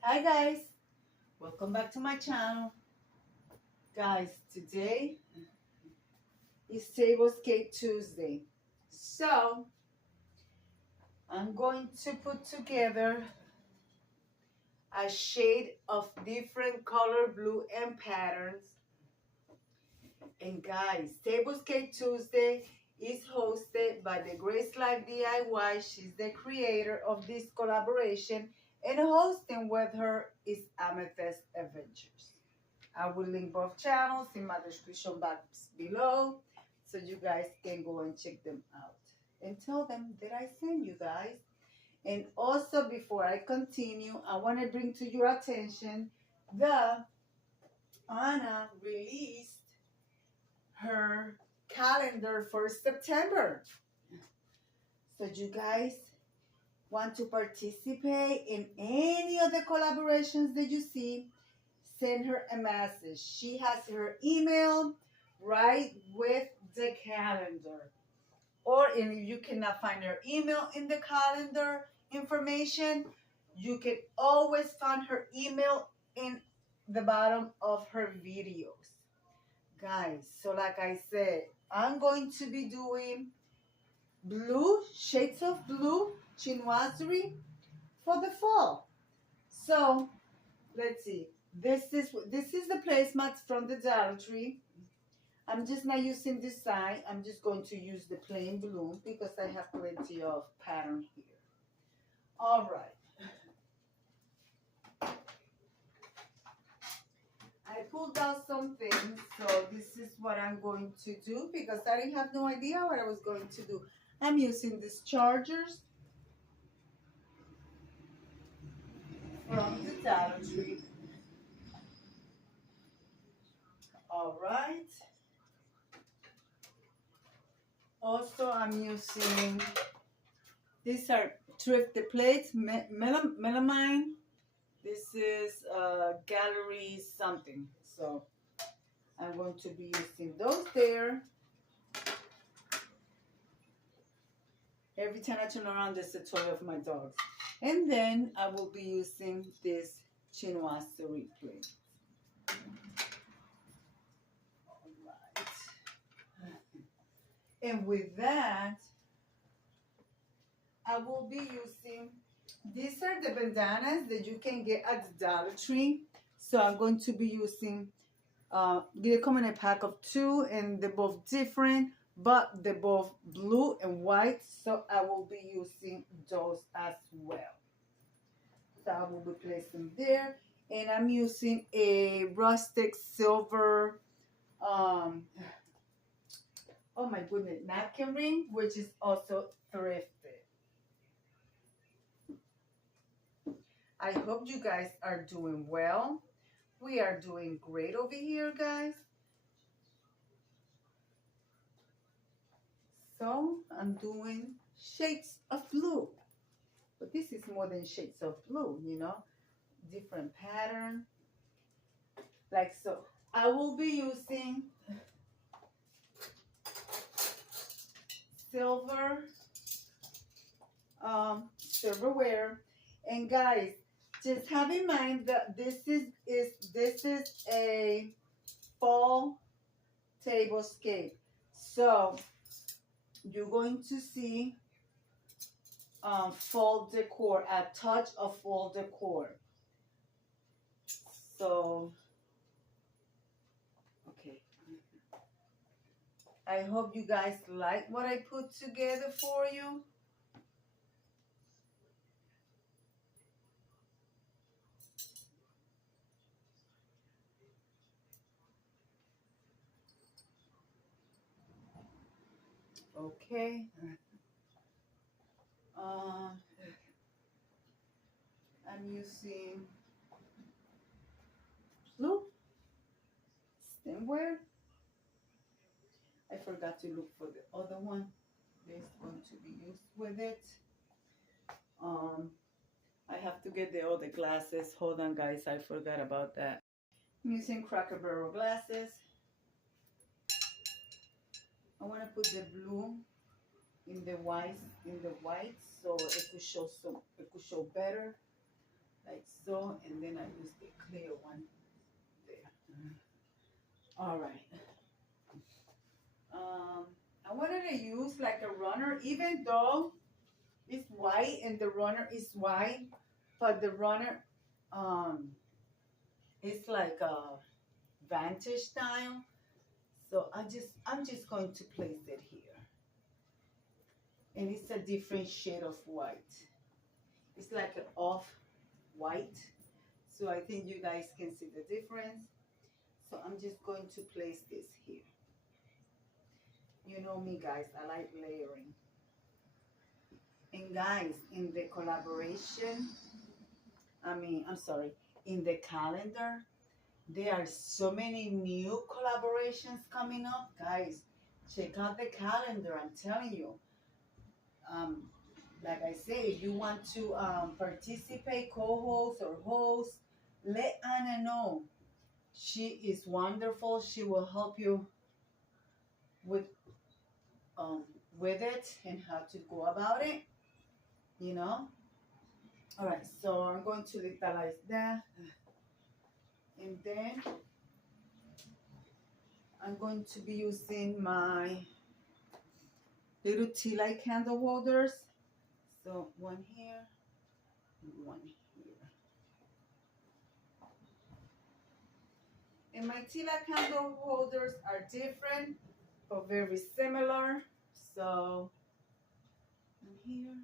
Hi guys, welcome back to my channel. Guys, today is Tablescape Tuesday. So, I'm going to put together a shade of different color blue and patterns. And guys, Tablescape Tuesday is hosted by the Grace Life DIY. She's the creator of this collaboration, and hosting with her is Amethyst Adventures. I will link both channels in my description box below so you guys can go and check them out and tell them that I sent you guys. And also, before I continue, I want to bring to your attention the Anna released her calendar for September. So you guys want to participate in any of the collaborations that you see, send her a message. She has her email right with the calendar. Or if you cannot find her email in the calendar information, you can always find her email in the bottom of her videos. Guys, so like I said, I'm going to be doing blue, shades of blue, chinoiserie for the fall. So let's see. This is the placemats from the Dollar Tree. I'm just not using this side. I'm just going to use the plain blue because I have plenty of pattern here. All right. I pulled out some things, so this is what I'm going to do because I didn't have no idea what I was going to do. I'm using these chargers from the Dollar Tree. All right. Also, I'm using, these are thrifted plates, melamine. This is gallery something. So I'm going to be using those there. Every time I turn around, there's a toy of my dogs. And then I will be using this chinoiserie plate. All right. And with that, I will be using, these are the bandanas that you can get at the Dollar Tree. So I'm going to be using, they come in a pack of 2 and they're both different, but they're both blue and white. So I will be using those as well. So I will be placing there. And I'm using a rustic silver, oh my goodness, napkin ring, which is also thrifted. I hope you guys are doing well. We are doing great over here, guys. So I'm doing shades of blue. But this is more than shades of blue, you know. Different pattern. Like so. I will be using silverware. And guys, just have in mind that this is a fall tablescape. So you're going to see fall decor, a touch of fall decor. So okay, I hope you guys like what I put together for you. Okay. I'm using blue stemware. I forgot to look for the other one that's going to be used with it. I have to get the other glasses. Hold on, guys. I forgot about that. I'm using Cracker Barrel glasses. I want to put the blue in the white, so it could show better, like so, and then I use the clear one there. All right. I wanted to use like a runner, even though it's white and the runner is white, but the runner is like a vantage style. So I'm just going to place it here. And it's a different shade of white. It's like an off white. So I think you guys can see the difference. So I'm just going to place this here. You know me, guys, I like layering. And guys, in the collaboration, in the calendar, there are so many new collaborations coming up. Guys, check out the calendar, I'm telling you. Like I say, if you want to participate, co-host or host, let Anna know. She is wonderful. She will help you with it and how to go about it, you know. All right, so I'm going to legalize that, and then I'm going to be using my little tea light candle holders. So one here, one here. And my tea light candle holders are different, but very similar. So one here.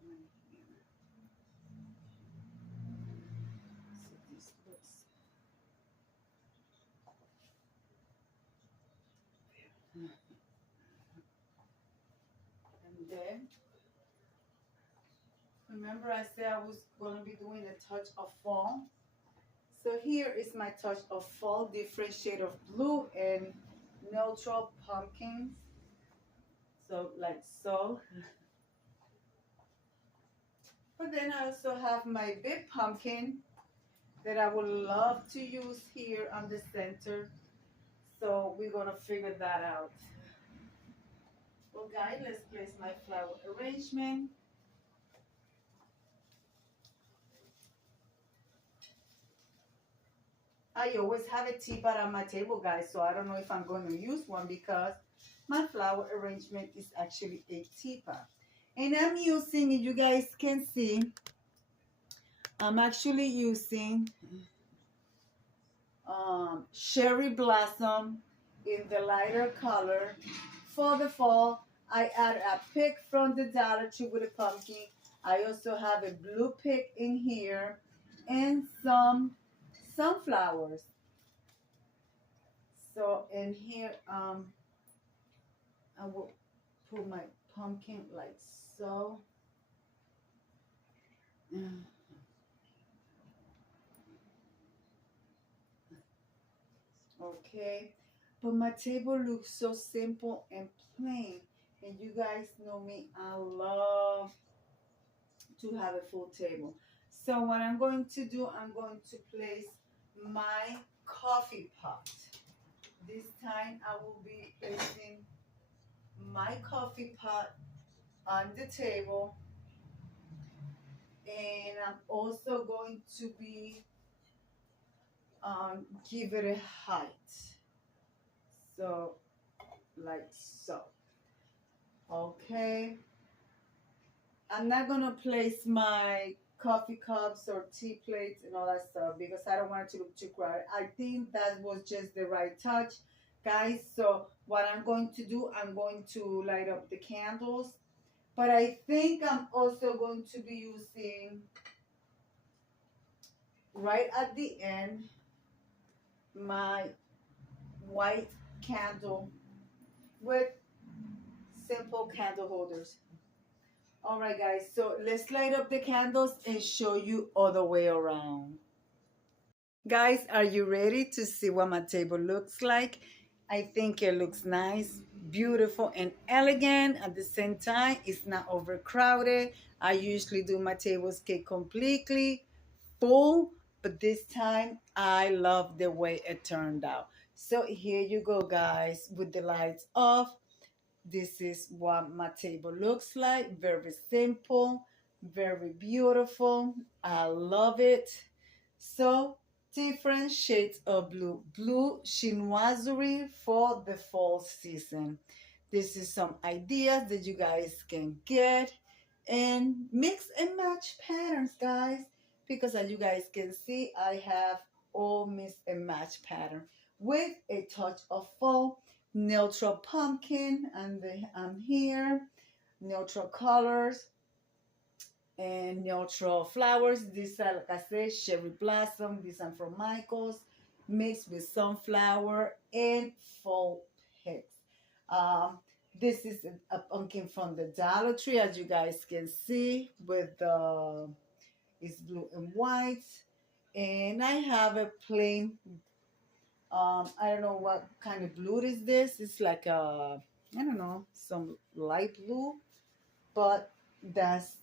One here. So this looks there. And then, remember I said I was going to be doing a touch of fall. So here is my touch of fall, different shade of blue and neutral pumpkins. So like so. But then I also have my big pumpkin that I would love to use here on the center. So we're going to figure that out. Well, guys, let's place my flower arrangement. I always have a teapot on my table, guys, so I don't know if I'm going to use one because my flower arrangement is actually a teapot. And I'm using, you guys can see, I'm actually using cherry blossom in the lighter color. For the fall, I add a pick from the Dollar Tree with a pumpkin. I also have a blue pick in here and some sunflowers. So in here, I will put my pumpkin like so. Okay, but my table looks so simple and plain, and you guys know me, I love to have a full table. So what I'm going to do, I'm going to place my coffee pot. This time I will be placing my coffee pot on the table, and I'm also going to be give it a height, so like so. Okay, I'm not gonna place my coffee cups or tea plates and all that stuff because I don't want it to look too crowded. I think that was just the right touch, guys. So what I'm going to do, I'm going to light up the candles, but I think I'm also going to be using right at the end my white candle with simple candle holders. All right, guys, so let's light up the candles and show you all the way around. Guys, are you ready to see what my table looks like? I think it looks nice, beautiful, and elegant. At the same time, it's not overcrowded. I usually do my tablescape completely full, but this time I love the way it turned out. So here you go, guys, with the lights off. This is what my table looks like. Very simple, very beautiful. I love it. So different shades of blue. Blue chinoiserie for the fall season. This is some ideas that you guys can get and mix and match patterns, guys. Because as you guys can see, I have all mix and match pattern with a touch of fall, neutral pumpkin, and I'm here, neutral colors and neutral flowers. These are, like I said, cherry blossom. These are from Michael's, mixed with sunflower and fall pigs. Um, this is a pumpkin from the Dollar Tree, as you guys can see, with the it's blue and white. And I have a plain, I don't know what kind of blue is this. It's like a, I don't know, some light blue, but that's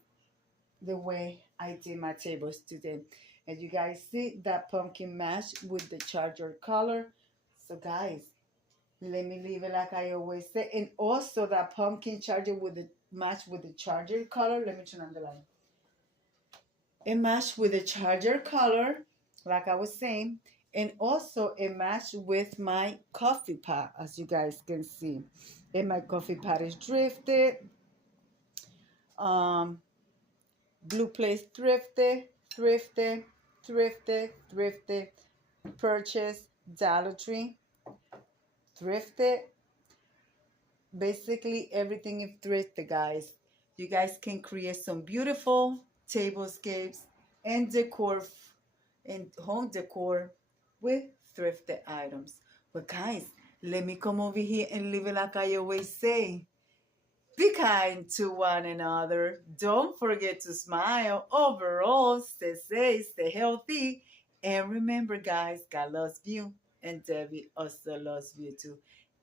the way I did my tables today. And you guys see that pumpkin match with the charger color. So guys, let me leave it like I always say. And also that pumpkin charger with the match with the charger color. Let me turn on the light. It matched with the charger color, like I was saying. And also it matched with my coffee pot, as you guys can see. And my coffee pot is drifted. Blue Place thrifted, thrifted, thrifted, thrifted, purchase, Dollar Tree, thrifted. Basically everything is thrifted, guys. You guys can create some beautiful tablescapes and decor and home decor with thrifted items. But guys, let me come over here and leave it like I always say. Be kind to one another. Don't forget to smile. Overall, stay safe, stay healthy. And remember, guys, God loves you. And Debbie also loves you too.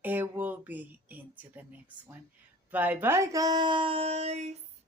It will be into the next one. Bye bye, guys.